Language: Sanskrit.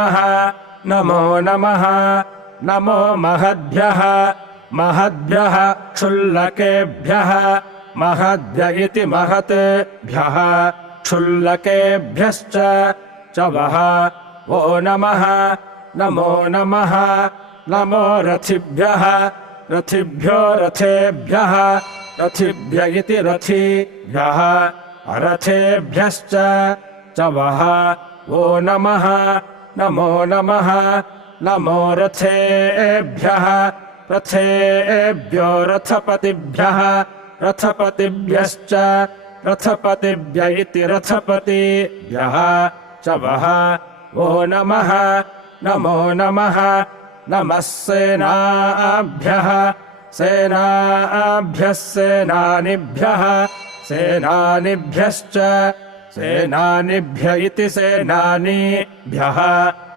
नमो नमः नमो महद्भ्यः महद्भ्यः क्षुल्लकेभ्यः महद्भ्य इति महतेभ्यः क्षुल्लकेभ्यश्च च वः वो नमः नमो नमः नमो रथिभ्यः रथिभ्यो रथेभ्यः रथिभ्य इति रथिभ्यः अरथेभ्यश्च च वः वो नमः नमो नमः नमो रथेभ्यः रथेभ्यो रथपतिभ्यः रथपतिभ्यश्च रथपतिभ्य इति रथपतिभ्यः च वः वो नमः नमो नमः नमः सेनाभ्यः सेनाभ्यः सेनानिभ्यः सेनानिभ्यश्च सेनानिभ्य इति सेनानिभ्यः